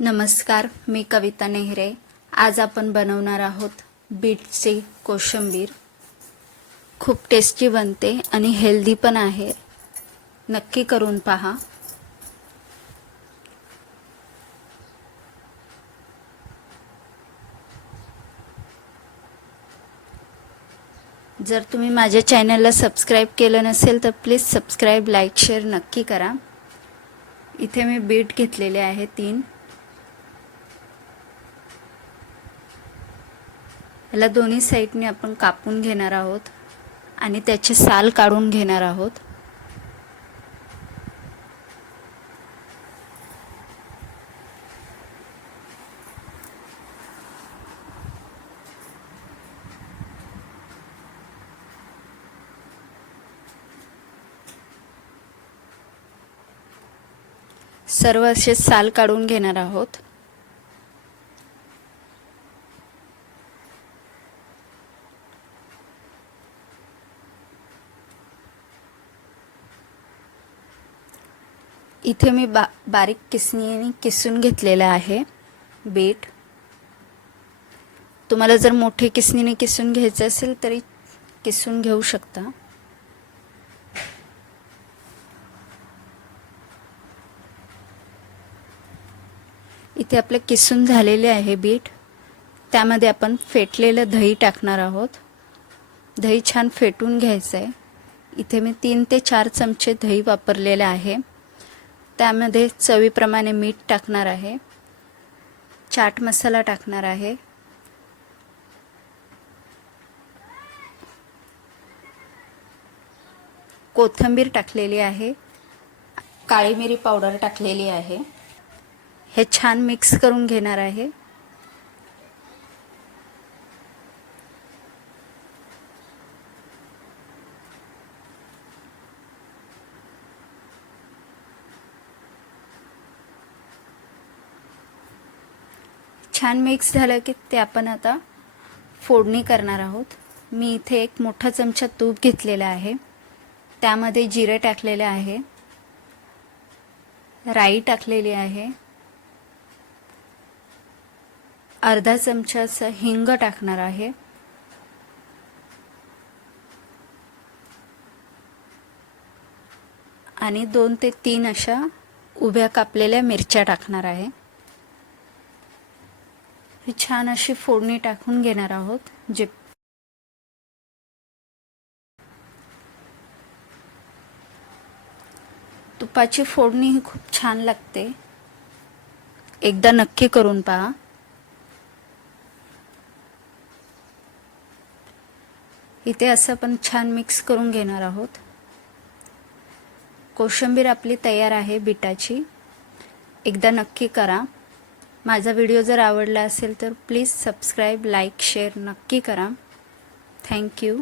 नमस्कार मी कविता नेहरे. आज आपण बनवणार आहोत बीटची कोशिंबीर. खूप टेस्टी बनते आणि हेल्दी पण आहे. नक्की करून पहा. जर तुम्ही माझ्या चॅनलला सबस्क्राईब केलं नसेल तर प्लीज सबस्क्राईब लाईक शेअर नक्की करा. इथे मी बीट घेतलेले आहे तीन. याला दोन्ही साईडने आपण कापून घेणार आहोत आणि त्याचे साल काढून घेणार आहोत. सर्व असे साल काढून घेणार आहोत. इथे मी बा बारीक किसणीने किसून घेतलेलं आहे. बीट. तुम्हाला जर मोठे किसणीने किसून घ्यायचं असेल तरी किसून घेऊ शकता. इथे आपले किसून झालेले आहे बीट. त्यामध्ये आपण फेटलेलं दही टाकणार आहोत. दही छान फेटून घ्यायचं आहे इथे मी तीन ते चार चमचे दही वापरलेले आहे. त्यामध्ये चवीप्रमाणे मीठ टाकणार आहे. चाट मसाला टाकणार आहे. कोथिंबीर टाकलेली आहे. काळी मिरी पावडर टाकलेली आहे. हे छान मिक्स करून घेणार आहे. छान मिक्स झालं की ते आपण आता फोडणी करणार आहोत. मी इथे एक मोठा चमचा तूप घेतलेला आहे. त्यामध्ये जिरे टाकलेले आहे. राई टाकलेली आहे. अर्धा चमचाचं हिंग टाकणार आहे. आणि दोन ते तीन अशा उभ्या कापलेल्या मिरच्या टाकणार आहे. ही छान अशी फोडणी टाकून घेणार आहोत जे तुपाची फोडणी ही खूप छान लागते. एकदा नक्की करून पहा. इथे असं पण छान मिक्स करून घेणार आहोत. कोशिंबीर आपली तयार आहे बिटाची. एकदा नक्की करा. माझा व्हिडिओ जर आवडला असेल तर प्लीज सबस्क्राईब लाईक शेअर नक्की करा. थँक्यू